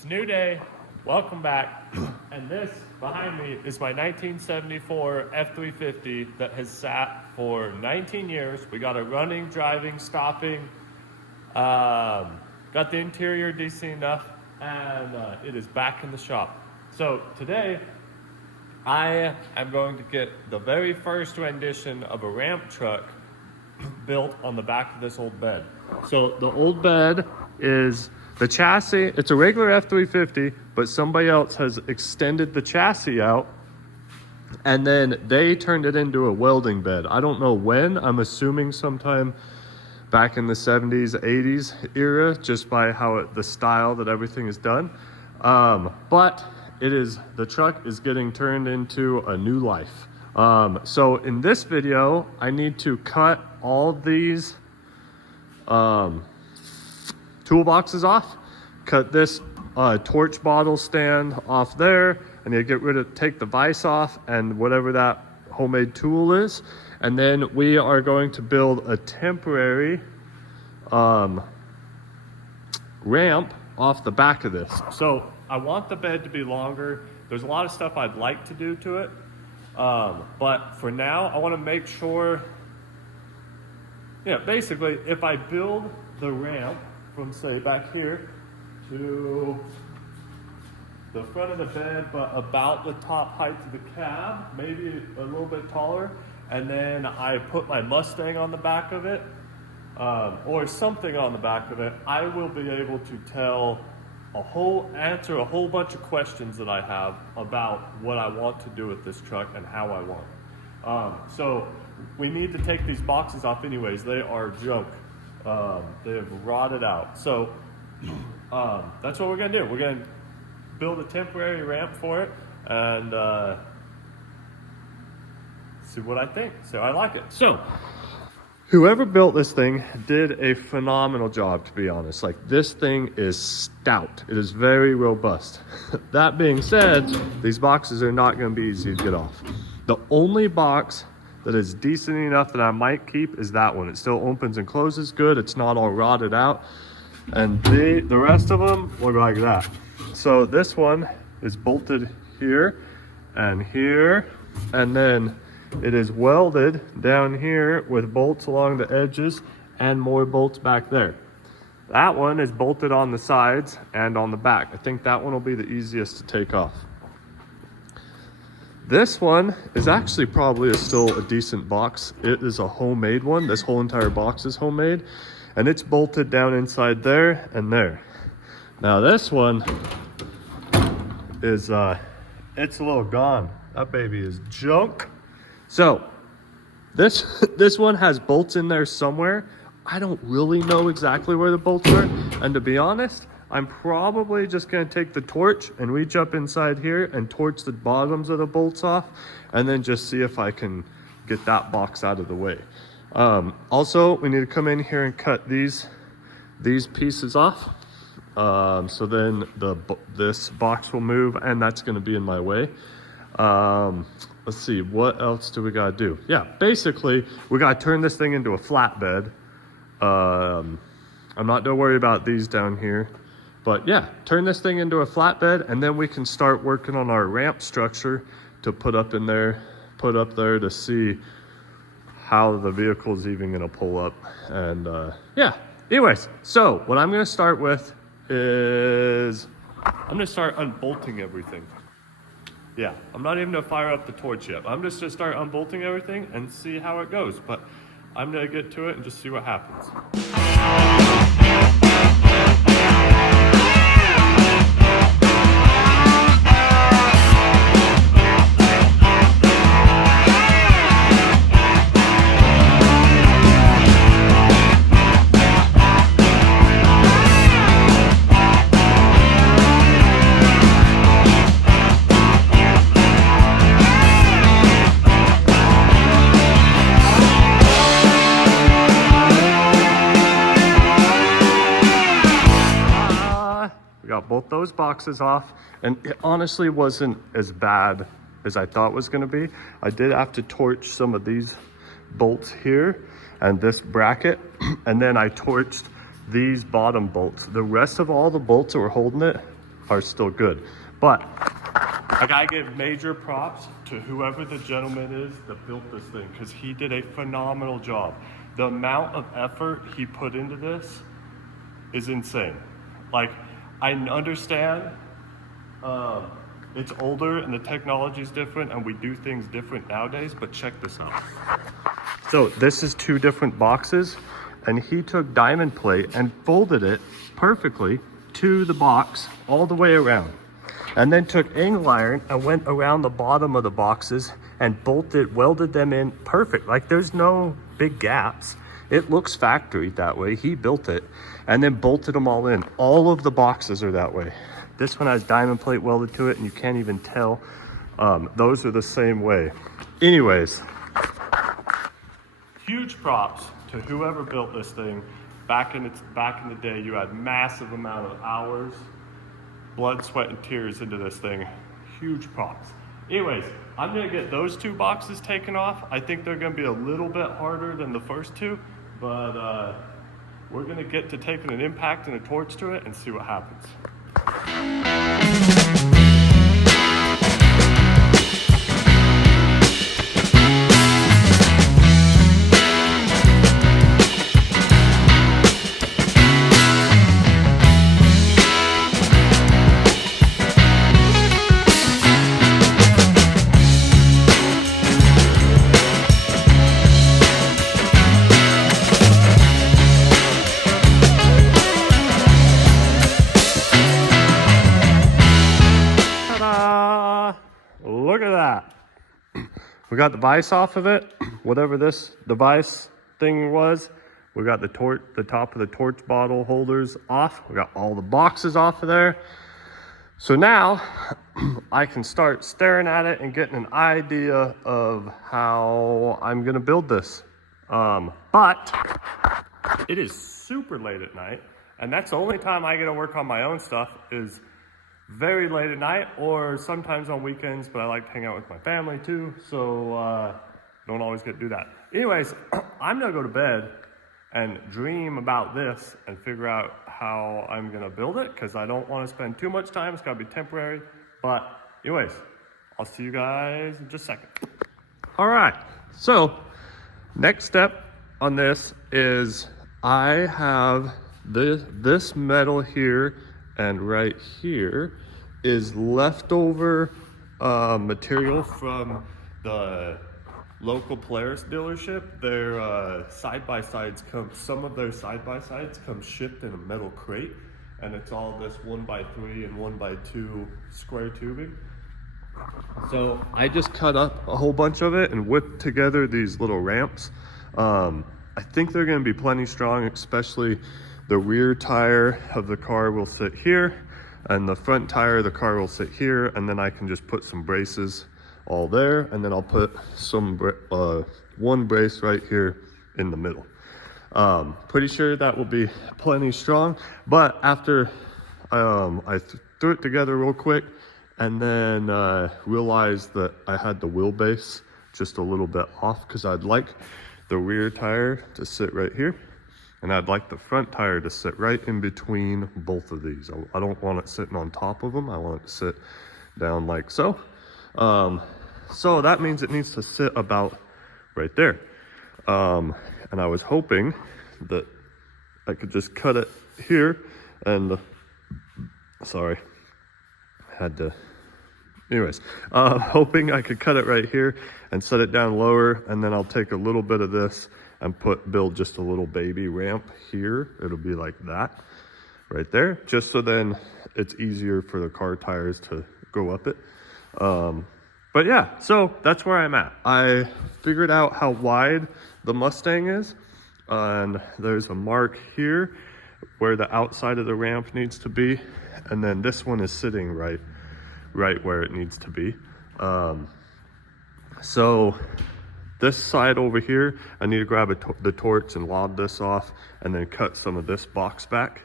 It's a new day. Welcome back. And this behind me is my 1974 F350 that has sat for 19 years. We got it running, driving, stopping. Got the interior decent enough, and it is back in the shop. So today, I am going to get the very first rendition of a ramp truck built on the back of this old bed. So the old bed is the chassis. It's a regular F350, but somebody else has extended the chassis out, and then they turned it into a welding bed. I don't know when. I'm assuming sometime back in the 70s, 80s era, just by how the style that everything is done. But the truck is getting turned into a new life. So in this video, I need to cut all these toolboxes off, cut this torch bottle stand off there, and you take the vise off and whatever that homemade tool is. And then we are going to build a temporary ramp off the back of this. So I want the bed to be longer. There's a lot of stuff I'd like to do to it. But for now, I want to make sure, basically, if I build the ramp from, say, back here to the front of the bed, but about the top height of the cab, maybe a little bit taller, and then I put my Mustang on the back of it, or something on the back of it, I will be able to answer a whole bunch of questions that I have about what I want to do with this truck and how I want it. So we need to take these boxes off anyways. They are junk. They have rotted out. So that's what we're gonna do. We're gonna build a temporary ramp for it and see what I think. So I like it. So whoever built this thing did a phenomenal job, to be honest. Like, this thing is stout. It is very robust. That being said, these boxes are not going to be easy to get off. The only box that is decent enough that I might keep is that one. It still opens and closes good. It's not all rotted out. And the rest of them look like that. So this one is bolted here, and then it is welded down here with bolts along the edges and more bolts back there. That one is bolted on the sides and on the back. I think that one will be the easiest to take off. This one is actually probably still a decent box. It is a homemade one. This whole entire box is homemade, and it's bolted down inside there and there. Now this one is it's a little gone. That baby is junk. So this one has bolts in there somewhere. I don't really know exactly where the bolts are, and to be honest, I'm probably just going to take the torch and reach up inside here and torch the bottoms of the bolts off, and then just see if I can get that box out of the way. Also, we need to come in here and cut these pieces off, so then this box will move, and that's going to be in my way. Let's see, what else do we gotta do? Yeah, basically, we gotta turn this thing into a flatbed. I'm not gonna worry about these down here, but yeah, turn this thing into a flatbed, and then we can start working on our ramp structure to put up there to see how the vehicle is even gonna pull up. And yeah, anyways, so what I'm gonna start with is I'm gonna start unbolting everything. Yeah, I'm not even gonna fire up the torch yet. I'm just gonna start unbolting everything and see how it goes. But I'm gonna get to it and just see what happens. Both those boxes off, and it honestly wasn't as bad as I thought it was going to be. I did have to torch some of these bolts here and this bracket, and then I torched these bottom bolts. The rest of all the bolts that were holding it are still good. But I gotta give major props to whoever the gentleman is that built this thing, because he did a phenomenal job. The amount of effort he put into this is insane. Like, I understand it's older and the technology is different and we do things different nowadays, but check this out. So this is 2 different boxes, and he took diamond plate and folded it perfectly to the box all the way around. And then took angle iron and went around the bottom of the boxes and welded them in perfect. Like, there's no big gaps. It looks factory that way. He built it and then bolted them all in. All of the boxes are that way. This one has diamond plate welded to it and you can't even tell. Those are the same way. Anyways, huge props to whoever built this thing. Back in the day, you had massive amount of hours, blood, sweat, and tears into this thing. Huge props. Anyways, I'm gonna get those 2 boxes taken off. I think they're gonna be a little bit harder than the first 2, but we're gonna get to taking an impact and a torch to it and see what happens. Look at that. We got the vise off of it, whatever this device thing was. We got the top of the torch bottle holders off. We got all the boxes off of there. So now I can start staring at it and getting an idea of how I'm gonna build this. But it is super late at night, and that's the only time I get to work on my own stuff, is very late at night or sometimes on weekends, but I like to hang out with my family too, so don't always get to do that. Anyways, I'm gonna go to bed and dream about this and figure out how I'm gonna build it, because I don't want to spend too much time. It's gotta be temporary. But anyways, I'll see you guys in just a second. All right, so next step on this is I have this metal here, and right here is leftover material from the local Polaris dealership. Their side-by-sides some of their side-by-sides come shipped in a metal crate, and it's all this 1x3 and 1x2 square tubing. So I just cut up a whole bunch of it and whipped together these little ramps. I think they're gonna be plenty strong, especially the rear tire of the car will sit here, and the front tire of the car will sit here, and then I can just put some braces all there, and then I'll put some one brace right here in the middle. Pretty sure that will be plenty strong, but after I threw it together real quick and then realized that I had the wheelbase just a little bit off, because I'd like the rear tire to sit right here, and I'd like the front tire to sit right in between both of these. I don't want it sitting on top of them. I want it to sit down like so. So that means it needs to sit about right there. And I was hoping that I could just cut it here and, sorry, had to, anyways, hoping I could cut it right here and set it down lower, and then I'll take a little bit of this and build just a little baby ramp here. It'll be like that right there, just so then it's easier for the car tires to go up it. But yeah, so that's where I'm at. I figured out how wide the Mustang is, and there's a mark here where the outside of the ramp needs to be, and then this one is sitting right where it needs to be. So this side over here, I need to grab the torch and log this off, and then cut some of this box back.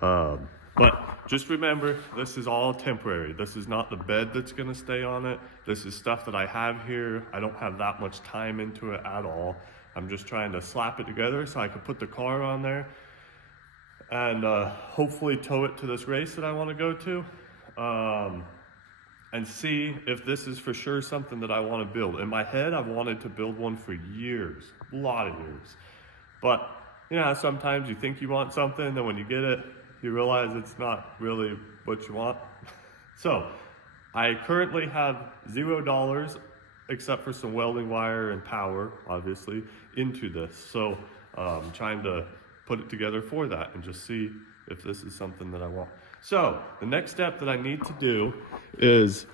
But just remember, this is all temporary. This is not the bed that's gonna stay on it. This is stuff that I have here. I don't have that much time into it at all. I'm just trying to slap it together so I can put the car on there and hopefully tow it to this race that I wanna go to. and see if this is for sure something that I want to build. In my head, I've wanted to build one for years, a lot of years. But, you know, sometimes you think you want something, and when you get it, you realize it's not really what you want. So, I currently have $0, except for some welding wire and power, obviously, into this. So, I'm trying to put it together for that and just see if this is something that I want. So, the next step that I need to do is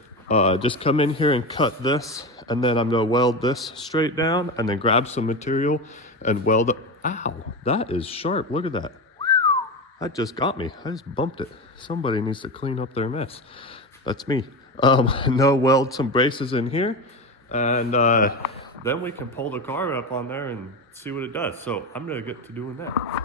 just come in here and cut this, and then I'm gonna weld this straight down, and then grab some material and weld it. Ow, that is sharp, look at that. That just got me, I just bumped it. Somebody needs to clean up their mess. That's me. No, weld some braces in here, and then we can pull the car up on there and see what it does. So I'm gonna get to doing that.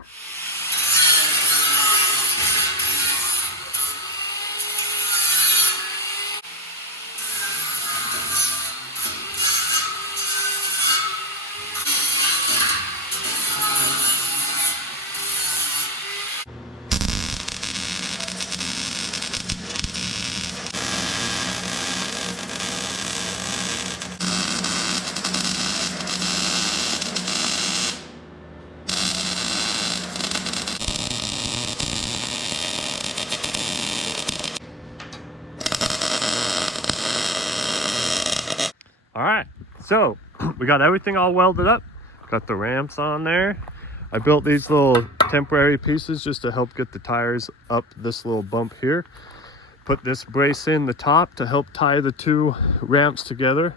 All right, so we got everything all welded up. Got the ramps on there. I built these little temporary pieces just to help get the tires up this little bump here. Put this brace in the top to help tie the two ramps together.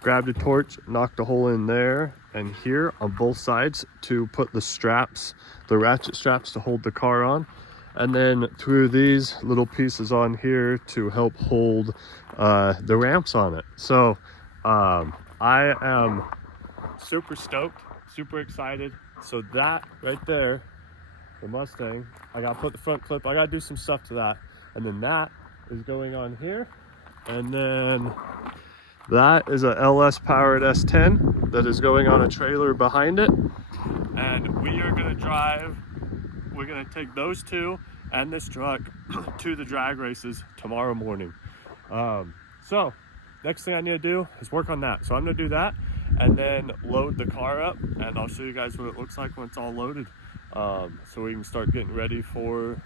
Grabbed a torch, knocked a hole in there and here on both sides to put the straps, the ratchet straps to hold the car on. And then through these little pieces on here to help hold the ramps on it. So I am super stoked, super excited. So that right there, the Mustang, I gotta put the front clip, I gotta do some stuff to that. And then that is going on here. And then that is a LS powered S10 that is going on a trailer behind it. And we are gonna drive, we're gonna take those two and this truck to the drag races tomorrow morning. So next thing I need to do is work on that. So I'm gonna do that and then load the car up, and I'll show you guys what it looks like when it's all loaded, so we can start getting ready for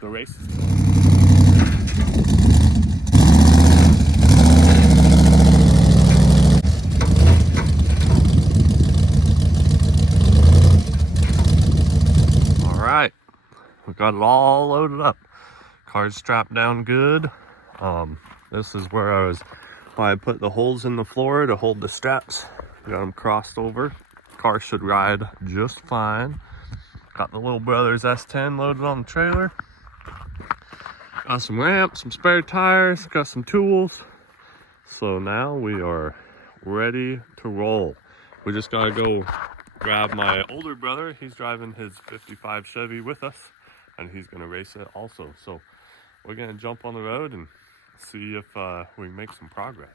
the races. All right, we got it all loaded up. Car's strapped down good. This is where I put the holes in the floor to hold the straps. Got them crossed over. Car should ride just fine. Got the little brother's S10 loaded on the trailer. Got some ramps, some spare tires, got some tools. So now we are ready to roll. We just gotta go grab my older brother. He's driving his 55 Chevy with us, and he's gonna race it also. So we're gonna jump on the road and see if we can make some progress.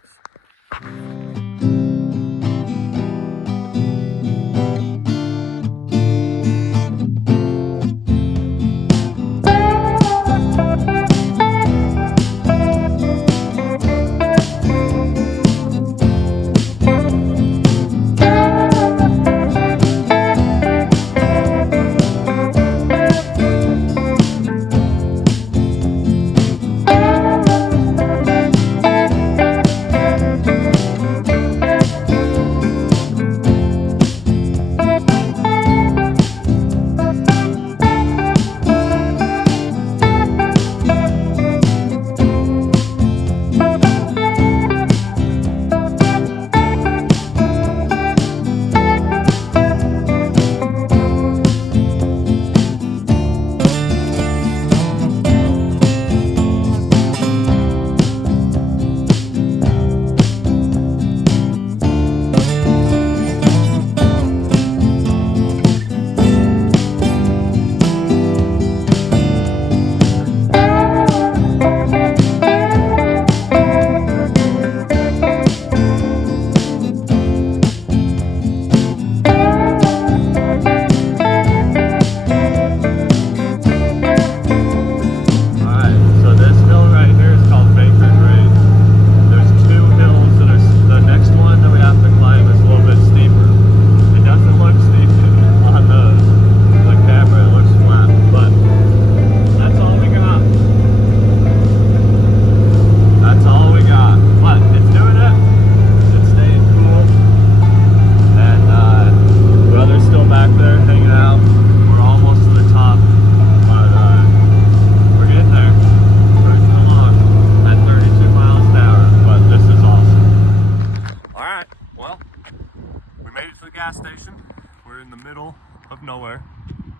We're in the middle of nowhere,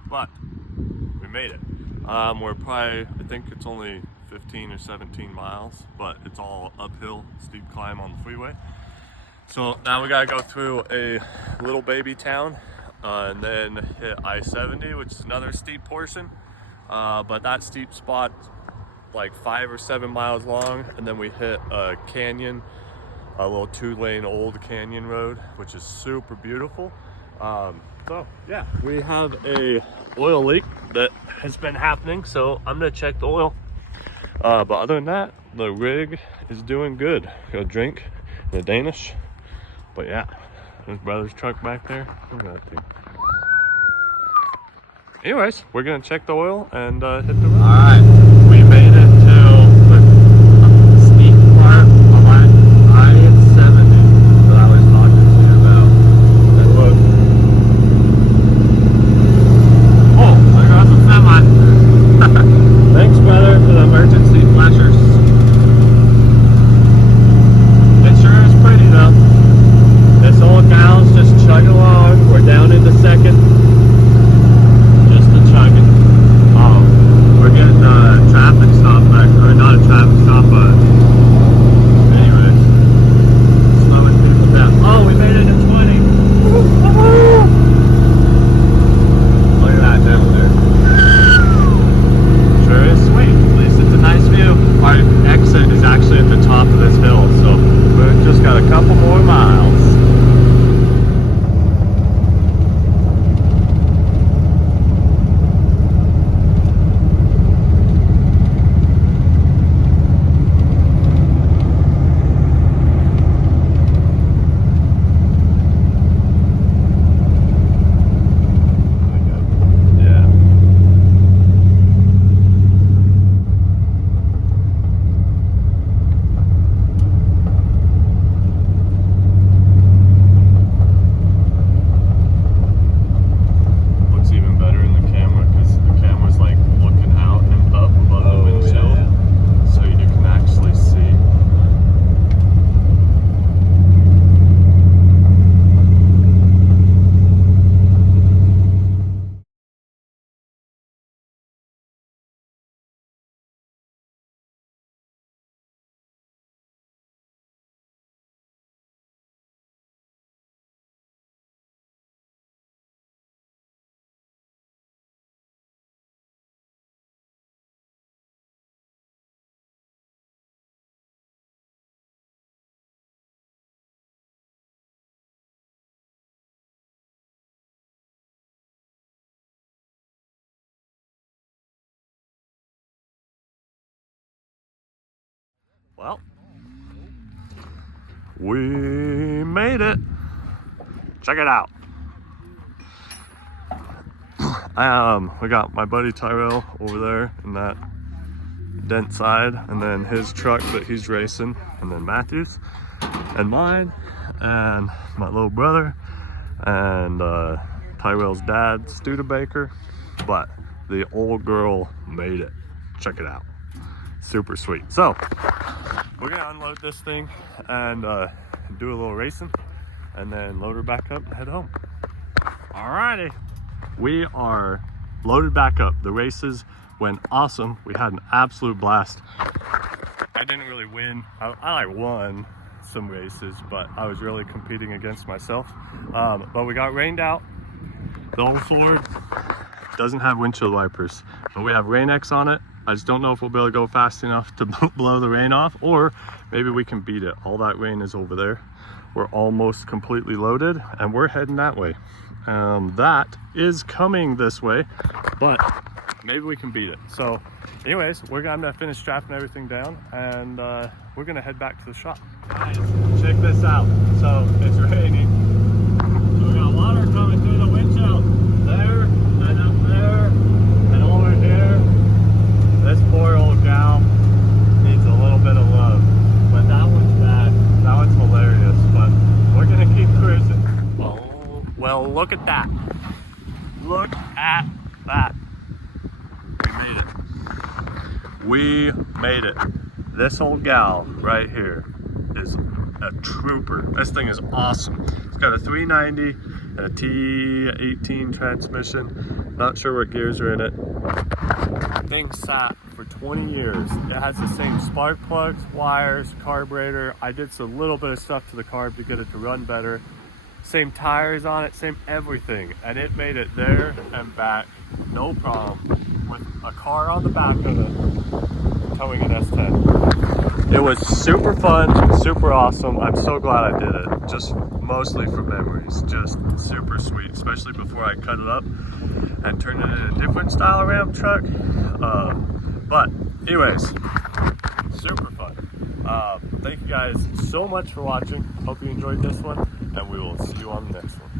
but we made it. We're probably, I think it's only 15 or 17 miles, but it's all uphill, steep climb on the freeway. So now we gotta go through a little baby town and then hit I-70, which is another steep portion. But that steep spot, like 5 or 7 miles long, and then we hit a canyon, a little 2-lane old canyon road, which is super beautiful. So yeah, we have a oil leak that has been happening, so I'm gonna check the oil. But other than that, the rig is doing good. Got a drink and a Danish. But yeah, his brother's truck back there. Look at that thing. Anyways, we're gonna check the oil and hit the road. Alright, we made it to the steep part of I-70 that I was talking to you about. And look. Oh, there goes a semi. Thanks, brother, for the emergency flashers. It sure is pretty though. This old gal's just chugging along. We're down into second. Just a chugging. Oh, we're getting a traffic stop back, or not a traffic stop, but anyways, slowing people down. Oh, we made it to 20. Look at that down there. Sure is sweet. At least it's a nice view. Our exit is actually at the top of this hill, so we've just got a couple more miles. Well, we made it. Check it out. We got my buddy Tyrell over there in that dent side, and then his truck that he's racing, and then Matthew's, and mine, and my little brother, and Tyrell's dad, Studebaker. But the old girl made it. Check it out. Super sweet. So we're gonna unload this thing and do a little racing, and then load her back up and head home. Alrighty, we are loaded back up. The races went awesome. We had an absolute blast. I didn't really win. I won some races, but I was really competing against myself. But we got rained out. The old Ford doesn't have windshield wipers, but we have Rain-X on it. I just don't know if we'll be able to go fast enough to blow the rain off, or maybe we can beat it. All that rain is over there. We're almost completely loaded and we're heading that way. That is coming this way, but maybe we can beat it. So anyways, I'm gonna finish strapping everything down, and we're gonna head back to the shop. Guys, check this out. So it's raining. So we got water coming through the windshield there and up there and over here. This poor old gal needs a little bit of love, but that one's bad. That one's hilarious, but we're gonna keep cruising. Well, look at that. Look at that. We made it. This old gal right here is a trooper. This thing is awesome. It's got a 390 a T18 transmission. Not sure what gears are in it. Thing sat for 20 years. It has the same spark plugs, wires, carburetor. I did a little bit of stuff to the carb to get it to run better. Same tires on it, same everything. And it made it there and back, no problem, with a car on the back of it, towing an S10. It was super fun, super awesome. I'm so glad I did it, just mostly for memories. Just super sweet, especially before I cut it up and turned it into a different style Ram truck. But anyways, super fun. Thank you guys so much for watching. Hope you enjoyed this one, and we will see you on the next one.